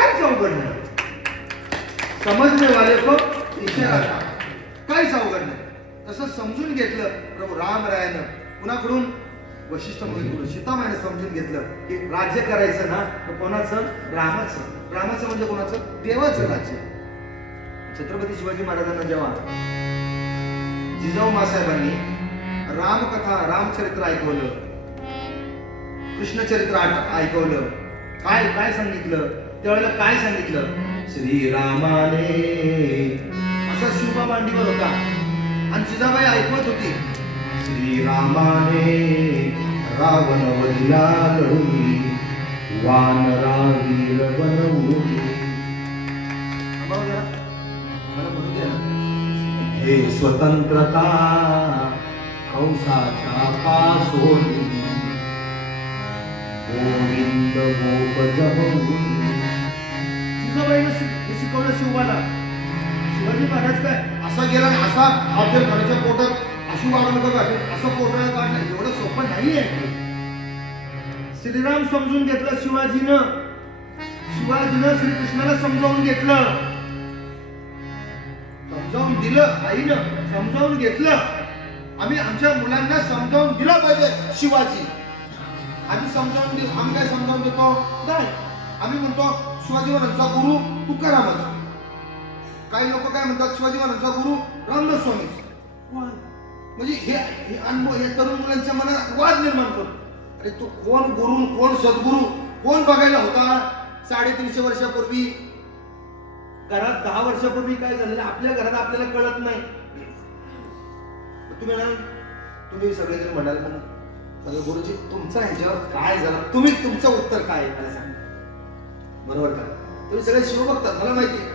काहीच अवघड नाही. समजणे वाले को इशारा था, काहीच अवघड नाही. तसं समजून घेतलं प्रभू रामरायानं. कुणाकडून? वशिष्ठ मुनीकडून. सीतामाईने समजून घेतलं की राज्य करायचं ना तर कोणाचं? रामाचं. रामाचं म्हणजे कोणाचं? देवाचं राज्य. छत्रपती शिवाजी महाराजांना जेव्हा जिजाऊ मासाहेबांनी रामकथा रामचरित्र ऐकवलं, कृष्णचरित्र ऐकवलं, काय काय सांगितलं त्यावेळेला? काय सांगितलं? श्रीरामाने असा शिवबा मांडीवर होता आणि जिजाबाई ऐकवत होती. श्रीरामाने रावण वधिला लढून वानरा वीर बनवून. मला म्हणू द्या ना. हे स्वतंत्रता कंसाच्या पासून गोविंद गोप जमवून. जिजाबाईनं शिकवलं शिवबाला. शिवाजी महाराज काय असा गेला असा अफजल खानाच्या पोटात अशी वाढू नका का असं पोटाला काढणं एवढं सोपं नाही आहे. श्रीराम समजून घेतलं शिवाजीनं. शिवाजीनं श्रीकृष्णाला समजावून घेतलं, समजावून दिलं. आईनं समजावून घेतलं. आम्ही आमच्या मुलांना समजावून दिलं पाहिजे. शिवाजी आम्ही समजावून देऊ. आम्ही काय समजावून देतो? नाही. आम्ही म्हणतो शिवाजी महाराजांचा गुरु तुकारामच. काही लोक काय म्हणतात? शिवाजी महाराजांचा गुरु रामदास स्वामी. म्हणजे हे अनुभव हे तरुण मुलांच्या मनात वाद निर्माण करतो. अरे तो कोण गुरु, कोण सद्गुरु, कोण बघायला होता? 350 वर्षापूर्वी घरात 10 वर्षापूर्वी काय झालेलं आपल्या घरात आपल्याला कळत नाही. तुम्ही सगळेजण म्हणाल पण गुरुजी तुमचा ह्याच्यावर काय झालं? तुम्ही तुमचं उत्तर काय आहे मला सांगा. बरोबर का? तुम्ही सगळे शिव बघतात, मला माहिती आहे.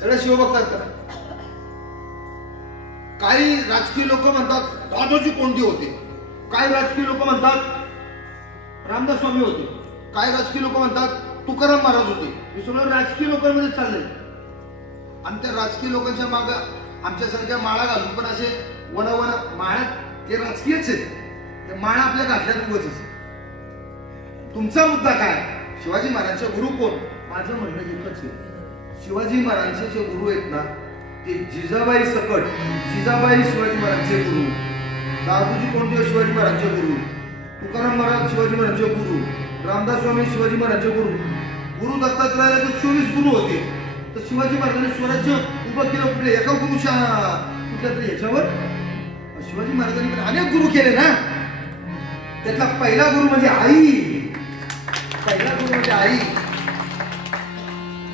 सगळे शिव बघतात का? काही राजकीय लोक म्हणतात दादाजी कोणते होते, काही राजकीय लोक म्हणतात रामदास स्वामी होते, काही राजकीय लोक म्हणतात तुकाराम महाराज होते. हे सगळं राजकीय लोकांमध्ये चाललंय. आणि त्या राजकीय लोकांच्या माग आमच्यासारख्या माळा घालून पण असे वन माळ्यात ते राजकीयच आहेत. ते माळा आपल्या घातल्यात उगच. तुमचा मुद्दा काय? शिवाजी महाराजांचे गुरु कोण? माझं म्हणणं एकच आहे. शिवाजी महाराजांचे जे गुरु आहेत ना ते जिजाबाई सकट. जिजाबाई शिवाजी महाराजांचे गुरु, दादूजी कोणते शिवाजी महाराजांचे गुरु, तुकाराम महाराज शिवाजी महाराजांचे गुरु, रामदास स्वामी शिवाजी महाराजांचे गुरु, गुरु दत्तात्रयाला तर 24 गुरु होते. तर शिवाजी महाराजांनी स्वराज्य उभं केलं कुठे? एका गुरुच्या कुठल्या तरी ह्याच्यावर. शिवाजी महाराजांनी पण अनेक गुरु केले ना. त्यातला पहिला गुरु म्हणजे आई. पहिला गुरु म्हणजे आई.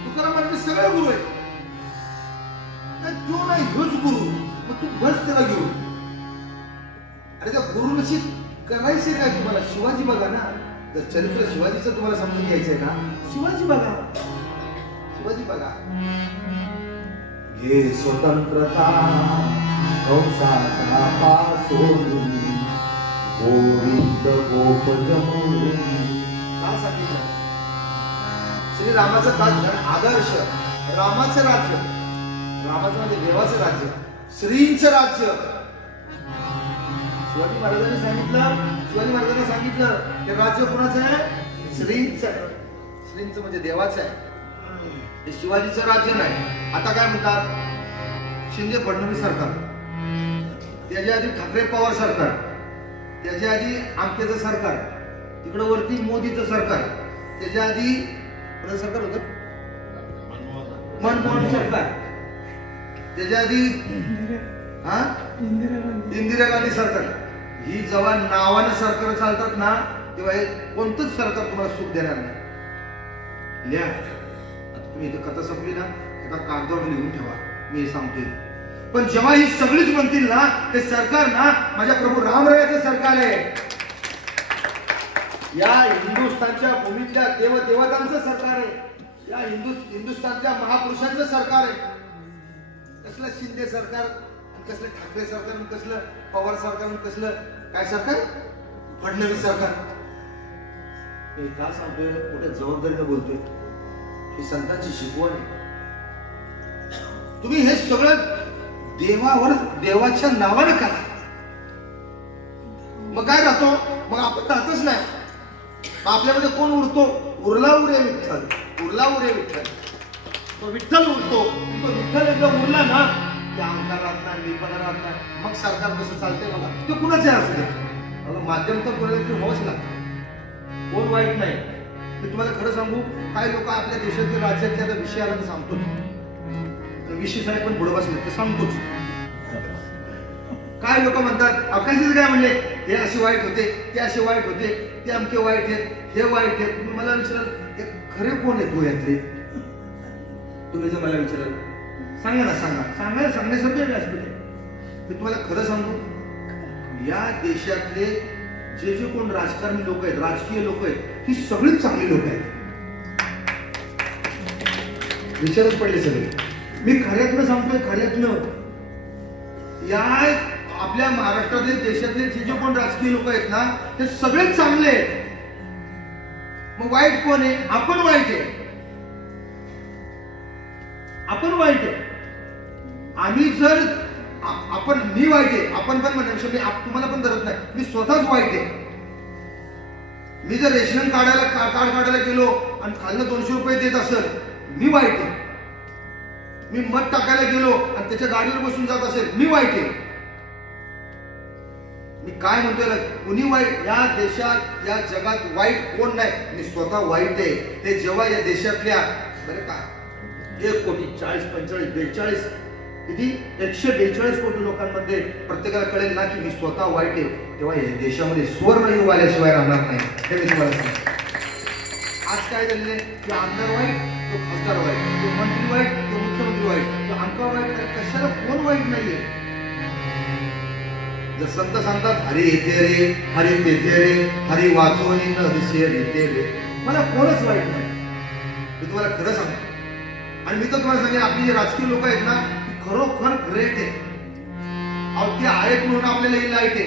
तुकाराम महाराज सगळे गुरु आहेत. जो नाही ह्योच गुरु, मग तू बस त्याला घेऊन. अरे त्या गुरुशी करायचे काय तुम्हाला? शिवाजी बघा ना. जर चरित्र शिवाजीचं तुम्हाला समजून घ्यायचंय ना, शिवाजी बघा. शिवाजी बघा. हे स्वतंत्रता कंसाच्या पासून गोविंद गोप जमवून. काय सांगितलं? श्रीरामाचं आदर्श, रामाचं राज्य, रामाचं म्हणजे देवाचं राज्य, श्रींचं राज्य. शिवाजी महाराजांनी सांगितलं हे राज्य कोणाचं आहे? श्रींचं. श्रींचं म्हणजे देवाचं आहे. हे शिवाजीचं राज्य नाही. आता काय म्हणतात? शिंदे फडणवीस सरकार, त्याच्या आधी ठाकरे पवार सरकार, त्याच्या आधी आमकेचं सरकार, तिकडं वरती मोदीचं सरकार, त्याच्या आधी कोणाचं सरकार होतं? मनमोहन सरकार, त्याच्या आधी इंदिरा गांधी सरकार. ही जेव्हा नावाने सरकार चालतात ना तेव्हा हे कोणतंच सरकार तुम्हाला सुख देणार नाही. लिहा. आता तुम्ही इथे कथा संपली ना एका कागदावर लिहून ठेवा. मी हे सांगतोय. पण जेव्हा ही सगळीच म्हणतील ना ते सरकार ना माझ्या प्रभू रामरायाचं सरकार आहे. या हिंदुस्थानच्या भूमीतल्या देवदेवतांचं सरकार आहे. या हिंदुस्थानच्या महापुरुषांचं सरकार आहे. कसलं शिंदे सरकार, कसलं ठाकरे सरकार, कसलं पवार सरकार, कसलं काय सरकार? फडणवीस सरकार. मी का सांगतोय? मोठ्या जबाबदारीने बोलतोय. ही संतांची शिकवण आहे. तुम्ही हे सगळं देवावर देवाच्या नावाने करा. मग काय राहतो? मग आपण राहतच नाही. आपल्यामध्ये कोण उरतो? उरला उरे विठ्ठल. बोलावं रे विठ्ठल. तो विठ्ठल उरतो. तो विठ्ठल एकदा उरला ना त्या अंकार राहत नाही, निपणा राहत नाही. मग सरकार कसं चालतंय बघा. ते कुणाचे असू दे, माध्यम तर कोणाला व्हावंच लागतं. कोण वाईट नाही. मी तुम्हाला खरं सांगू, काही लोक आपल्या देशातील राज्यातल्या आता विषय आला तर सांगतोच. विषय साहेब पण पुढे बसले ते सांगतोच. काय लोक म्हणतात अकाशीच काय म्हणले, हे असे वाईट होते, ते असे वाईट होते, ते अमके वाईट आहेत, हे वाईट आहेत. तुम्ही मला विचाराल हे खरे कोण आहेत हो यातले? तुम्ही जर मला विचाराल सांगा ना, सांगण्यासारखं व्यासपीठ आहे. मी तुम्हाला खरं सांगू, या देशातले जे जे कोण राजकारणी लोक आहेत, राजकीय लोक आहेत, ही सगळीच चांगली लोक आहेत. विचारच पडले सगळे. मी खऱ्यातनं सांगतोय, खऱ्यातनं या आपल्या महाराष्ट्रातले देशातले जे जे कोण राजकीय लोक आहेत ना, ते सगळेच चांगले आहेत. मग वाईट कोण आहे? आपण वाईट आहे. आपण वाईट आहे. आम्ही जर आपण मी वाईट आहे, आपण पण म्हणण्यापेक्षा मी तुम्हाला पण धरत नाही, मी स्वतःच वाईट आहे. मी जर रेशन कार्ड काढायला गेलो आणि खालनं 200 रुपये देत असेल, मी वाईट आहे. मी मत टाकायला गेलो आणि त्याच्या गाडीवर बसून जात असेल, मी वाईट आहे. मी काय म्हणतोय, कुणी वाईट या देशात या जगात वाईट कोण नाही. मी स्वतः वाईट आहे. ते जेव्हा या देशातल्या बरं का 1 कोटी 40 45 42 किती 142 कोटी लोकांमध्ये प्रत्येकाला कळेल ना की मी स्वतः वाईट आहे, तेव्हा या देशामध्ये स्वर्णयुग आल्याशिवाय राहणार नाही. हे मी तुम्हाला सांगतो. आज काय झालेलं आहे की आमदार वाईट, तो खासदार वाईट, तो मंत्री वाईट, तो मुख्यमंत्री वाईट, तो आमका वाईट. कशाला कोण वाईट नाहीये? जर संत सांगतात हरी येते रे, हरी तेथे रे, हरी वाचवणी न दिसे येते रे, मला कोणच वाईट नाही. मी तुम्हाला खरं सांगतो. आणि मी तर तुम्हाला सांगेन, आपली जे राजकीय लोक आहेत ना, ती खरोखर ग्रेट आहे. अहो ते आहेत म्हणून आपल्याला ही लाईट आहे,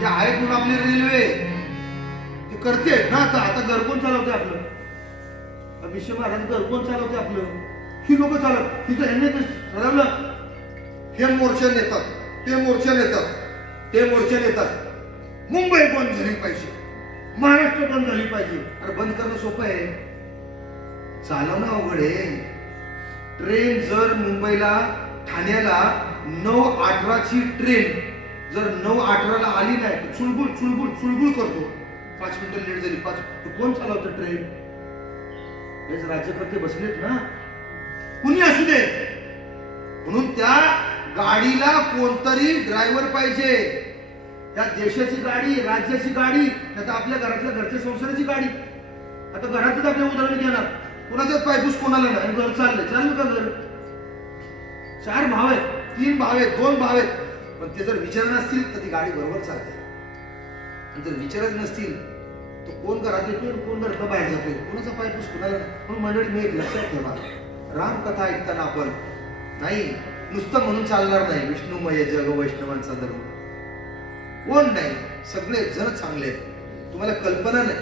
ते आहेत म्हणून आपली रेल्वे ते करते ना. आता घर कोण चालवते आपलं? विश्व महाराज घर कोण चालवते आपलं? ही लोक चालव. तिथं यांनी ठरवलं हे मोर्चा नेतात, ते मोर्चा नेतात, ते मोर्चा नेतात. मुंबई बंद झाली पाहिजे, महाराष्ट्र बंद झाली पाहिजे. अरे बंद करणं सोपं आहे, चालवणं अवघड आहे. ट्रेन जर मुंबईला ठाण्याला 9:18ची ट्रेन जर 9:18ला आली नाही, चुळबुळ चुळबुळ चुळबुळ करतो. 5 मिनिटं लेट झाली, 5 कोण चालवतं ट्रेन? हेच राज्यकर्ते बसलेत ना, कुणी असू दे. म्हणून त्या गाडीला कोणतरी ड्रायव्हर पाहिजे. त्या देशाची गाडी, राज्याची गाडी, आता आपल्या घरातल्या घरच्या संसाराची गाडी. आता घरातच आपल्या उदाहरण घेणार, कोणाचाच पायपूस कोणाला नाही, घर चाललं का घर? 4 भाव आहेत, 3 भाव आहेत, 2 भाव आहेत. पण ते जर विचार नसतील तर ती गाडी बरोबर चालते. आणि जर विचारच नसतील तर कोण घरात येतो, कोण घरात बाहेर जातोय, कोणाचा पायपूस कोणाला नाही. म्हणून मंडळी मी एक लक्षात ठेवा, रामकथा ऐकताना आपण नाही नुसतं म्हणून चालणार नाही. विष्णुमय जग वैष्णवांचा धर्म. कोण नाही, सगळे जण चांगले आहेत. तुम्हाला कल्पना नाही,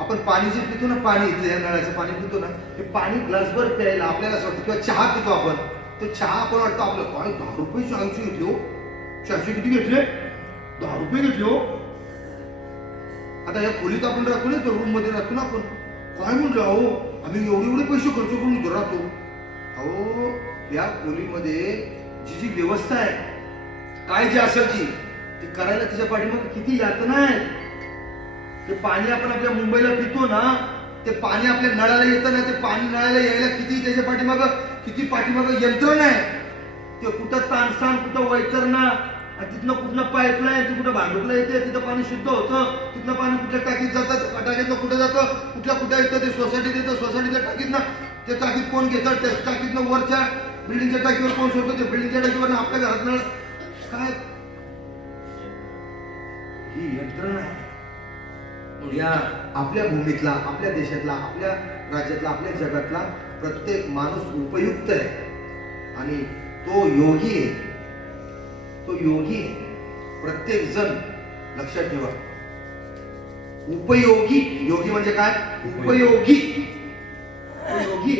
आपण पाणी जे पितो ना, पाणी इथं या नळाचं पाणी पितो ना, हे पाणी ग्लासभर प्यायला आपल्याला असं वाटतं. किंवा चहा पितो आपण, तो चहा आपण वाटतं आपलं काय 10 रुपये चहाची घेतली हो. चहाचे किती घेतले? 10 रुपये घेतले हो. आता या खोलीत आपण राहतो ना, रूम मध्ये राहतो ना आपण, काय म्हणलं अहो आम्ही एवढे पैसे खर्च करून इथं राहतो. अहो या खोलीमध्ये जी व्यवस्था आहे, काय जे असेल ती करायला त्याच्या पाठीमागे किती यातना आहे. ते पाणी आपण आपल्या मुंबईला पितो ना, ते पाणी आपल्या नळाला येतं ना, ते पाणी नळाला यायला किती त्याच्या पाठीमागं यंत्रणा आहे. ते कुठं तानसाण, कुठं वैतरणा, आणि तिथनं कुठलं पाईपलाईन, ती कुठं भांडुकला येते, तिथं पाणी शुद्ध होतं. तिथनं पाणी कुठल्या टाकीत जातं, टाकीतनं कुठं जातं, कुठं येतं, ते सोसायटीत येतं, सोसायटीच्या टाकीतनं ते टाकीत कोण घेतं, त्या टाकीतनं वरच्या बिल्डिंगच्या टाकीवर कोण सोडतो, ते बिल्डिंगच्या टाकीवर आपल्या घरात नळ. काय ही यंत्रणा आहे. या आपल्या भूमीतला, आपल्या देशातला, आपल्या राज्यातला, आपल्या जगातला प्रत्येक माणूस उपयुक्त आहे आणि तो योगी आहे. तो योगी आहे. प्रत्येक जण लक्षात ठेवा, उपयोगी. योगी म्हणजे काय? उपयोगी. योगी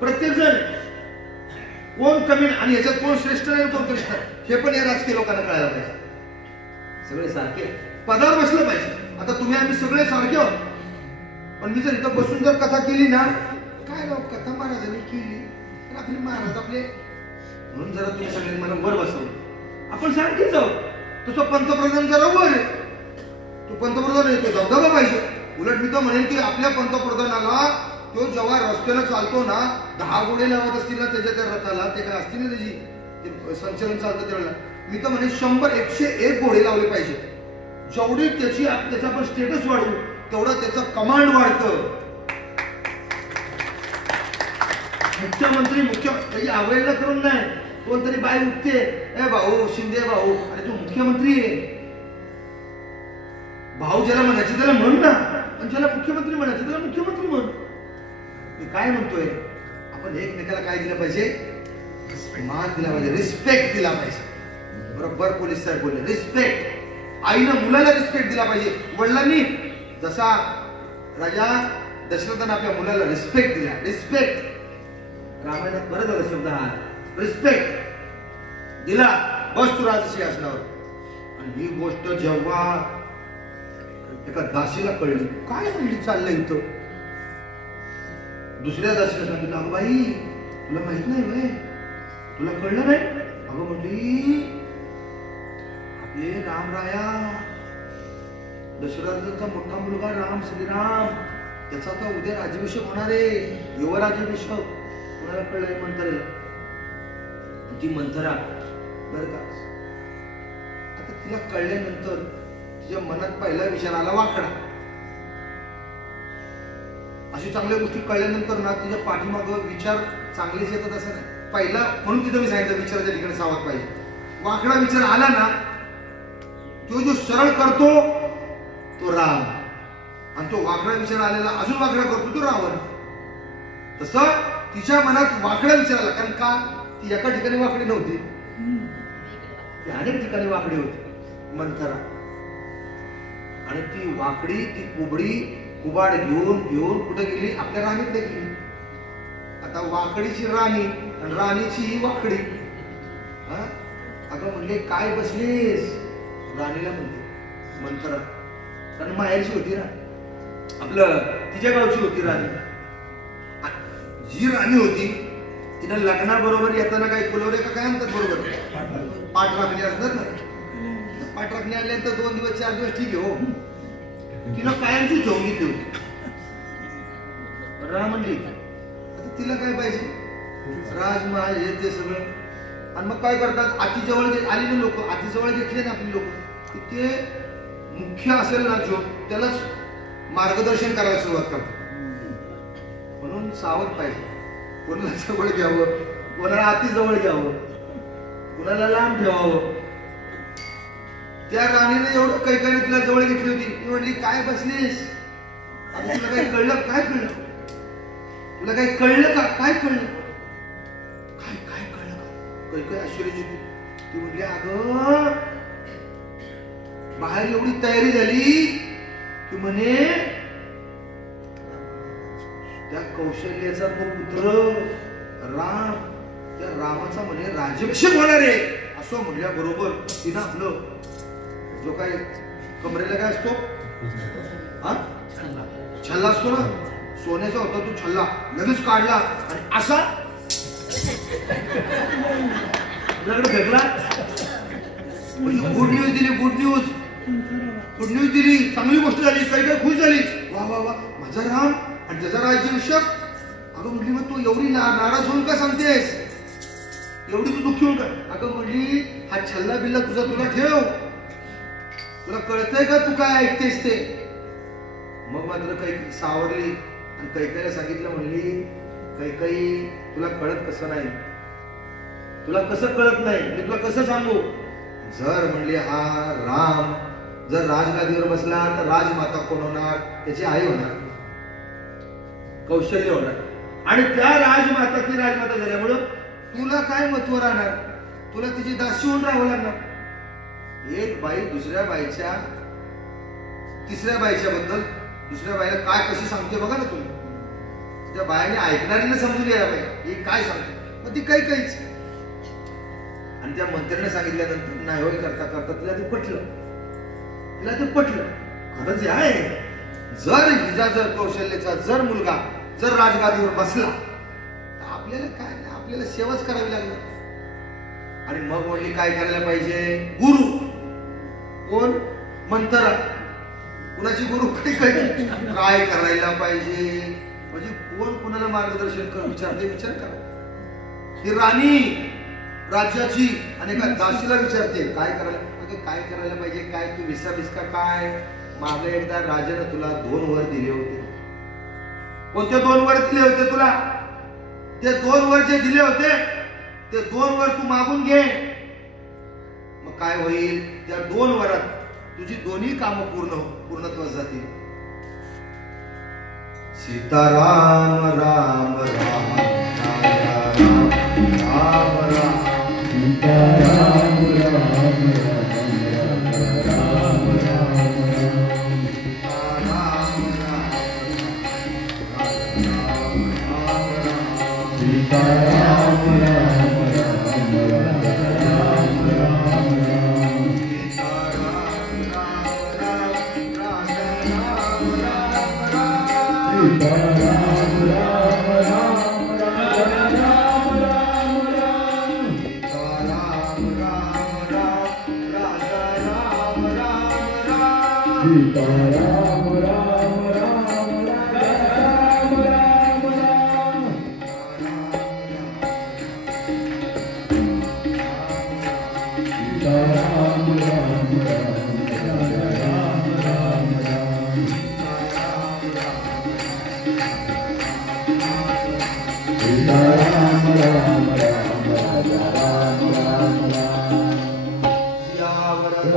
प्रत्येक जण. कोण कमी आणि याच्यात कोण श्रेष्ठ नाही, कोण श्रेष्ठ, हे पण या राजकीय लोकांना कळायला पाहिजे. सगळे सारखे पदावर बसलं पाहिजे. आता तुम्ही आम्ही सगळे सारखे आहोत, पण मी जर इथं बसून जर कथा केली ना, काय राव कथा महाराजांनी केली तर आपले महाराज आपले, म्हणून जरा तुम्ही सगळे मला वर बसवलं. आपण सारखेच आहोत. तसं पंतप्रधान जरा वर आहे, तो पंतप्रधान आहे, तो दबदबा पाहिजे. उलट मी तर म्हणेन की आपल्या पंतप्रधानाला तो जेव्हा रस्त्याला चालतो ना, 10 घोडे लावत असतील ना त्याच्या त्या रथाला, ते काय असतील ना त्याची ते संचलन चालतं त्यावेळेला, मी तर म्हणेन 100 101 घोडे लावले पाहिजे. जेवढी त्याचा आपण स्टेटस वाढवू तेवढं त्याचं कमांड वाढतं. मुख्यमंत्री अवहेलना करून नाही, कोणतरी बाई उठते, ए भाऊ शिंदे भाऊ, अरे तू मुख्यमंत्री आहे. भाऊ ज्याला म्हणायचे त्याला म्हण ना, पण ज्याला मुख्यमंत्री म्हणायचे त्याला मुख्यमंत्री म्हण. मी काय म्हणतोय, आपण एकमेकाला काय दिलं पाहिजे, मान दिला पाहिजे, रिस्पेक्ट दिला पाहिजे. बरोबर पोलीस साहेब बोलले, रिस्पेक्ट. आईनं मुलाला रिस्पेक्ट दिला पाहिजे. वडिलांनी जसा राजा दशरथाने आपल्या मुलाला रिस्पेक्ट दिला, रिस्पेक्ट रामायणात बरं झालं शब्द हा, रिस्पेक्ट दिला, बस तू राजसिंहासनावर. आणि ही गोष्ट जेव्हा एका दासीला कळली, काय म्हणली चाललंय इथं, दुसऱ्या दासीला सांगितलं, अगं बाई तुला माहित नाही वय, तुला कळलं नाही. अगं म्हणली आपले रामराया दशरथाचा मोठा मुलगा राम, श्रीराम, त्याचा आता उद्या राज्याभिषेक होणार आहे, युवराज्याभिषेक. कोणाला कळलंय, मंथरेला. ती मंथरा बर का, आता तिला कळल्यानंतर तिच्या मनात पहिला विचार आला वाकडा. अशी चांगल्या गोष्टी कळल्यानंतर ना तिच्या पाठीमाग विचार चांगलेच येतात असं नाही. पहिला म्हणून तिथं मी सांगितलं विचाराच्या ठिकाणी सावध पाहिजे. वाकडा विचार आला ना, तो जो सरळ करतो तो राम, आणि तो वाकडा विचार आलेला अजून वाकडा करतो तो रावण. तसं तिच्या मनात वाकडा विचार आला, कारण का ती एका ठिकाणी वाकडी नव्हती, ती अनेक ठिकाणी वाकडी होती मंथरा. आणि ती वाकडी, ती कुबडी कुबाड घेऊन कुठे गेली, आपल्या राणीत गेली. आता वाकडीची राणी आणि राणीची ही वाकडी. अगं म्हणले काय बसलीस, राणीला म्हणते मंथरा, कारण माहेरची होती ना, आपलं तिच्या गावची होती राणी. जी राणी होती तिनं लग्नाबरोबर येताना काही फुलवरे का काय म्हणतात, बरोबर पाठ राखणी असतात ना, पाठ राखणी आणल्यानंतर 2 दिवस 4 दिवस ठीक आहे हो, तिला कायमची ठेवून घेतली होती. राम म्हणली आता तिला काय पाहिजे, राजमहाल हे ते सगळं. आणि मग काय करतात, आतीजवळ आली ना लोक, आतीजवळ घेतले ना आपली लोक, ते मुख्य असेल ना जो, त्यालाच मार्गदर्शन करायला सुरुवात करतात. म्हणून सावध पाहिजे, कोणाला जवळ घ्यावं, कोणाला आतीजवळ घ्यावं, कोणाला लांब ठेवावं. त्या राणीने एवढं कैकाने तिला जवळ घेतली होती. ती म्हणली काय बसलीस, आता तुला काही कळलं, काय कळलं, तुला काही कळलं का, काय कळलं, काय काय कळलं का. कैकाय आश्चर्याची ती म्हणली, अगं बाहेर एवढी तयारी झाली की म्हणे त्या कौशल्याचा तो पुत्र राम, त्या रामाचा म्हणे राज्याभिषेक होणार आहे असं म्हणल्याबरोबर तिनं आपलं जो काय कमरेला काय असतो, छल्ला असतो ना, सोन्याचा होता तो छल्ला लगेच काढला आणि असा फेकला. गुड न्यूज दिली, गुड न्यूज दिली, चांगली गोष्ट झाली, काही काही खुश झाली, वा वा वा माझा राम आणि त्याचा राज्याभिषेक. अगं म्हटली मग तू एवढी नाराज होऊन का सांगतेस, एवढी तू दुःखी होऊन का. अगं म्हटली हा छल्ला बिल्ला तुझा तुला ठेव, तुला कळतंय का तू काय ऐकतेस ते. मग मात्र काही सावरली आणि कैकेयीला सांगितलं, म्हणली कैकेयी तुला कळत कसं नाही, तुला कसं कळत नाही, मी तुला कसं सांगू. जर म्हणले हा राम जर राजगादीवर बसला तर राजमाता कोण होणार, त्याची आई होणार, कौशल्य होणार. आणि त्या राजमाता ती राजमाता झाल्यामुळं तुला काय महत्व राहणार, तुला तिची दासी होऊन राहावं लागणार. एक बाई दुसऱ्या बाईच्या, तिसऱ्या बाईच्या बद्दल दुसऱ्या बाईला काय कशी सांगते बघा ना तुम्ही. त्या बायाने ऐकणारीने समजून घ्यायला पाहिजे ही काय सांगते. मग ती काहीच आणि त्या मंत्र्याने सांगितल्यानंतर नाही होय करता करता तिला ते पटलं, खरंच आहे. जर हिजा जर कौशल्याचा जर मुलगा जर राजगादीवर बसला तर आपल्याला काय नाही, आपल्याला सेवाच करावी लागणार. आणि मग वडील काय करायला पाहिजे? गुरु कोण? मंत्र. कुणाची गुरु? काय करायला पाहिजे? म्हणजे कोण कुणाला मार्गदर्शन कर विचारते? विचार करा. ही राणी राज्याची आणि एका दासीला विचारते काय करायला, काय करायला पाहिजे, काय तू विसरलीस का काय? मागे एकदा राजाने तुला 2 वर दिले होते. कोणते 2 वर दिले होते तुला? ते 2 वर जे दिले होते ते 2 वर तू मागून घे. मग काय होईल? त्या 2 वरात तुझी दोन्ही कामं पूर्णत्वास जातील. सीताराम राम राम राम राम सीताराम राम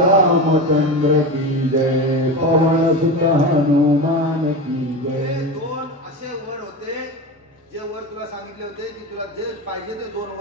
रामचंद्र की जय, पवन सुत हनुमान की जय. 2 असे वर होते जे वर तुला सांगितले होते की तुला जे पाहिजे ते 2 वर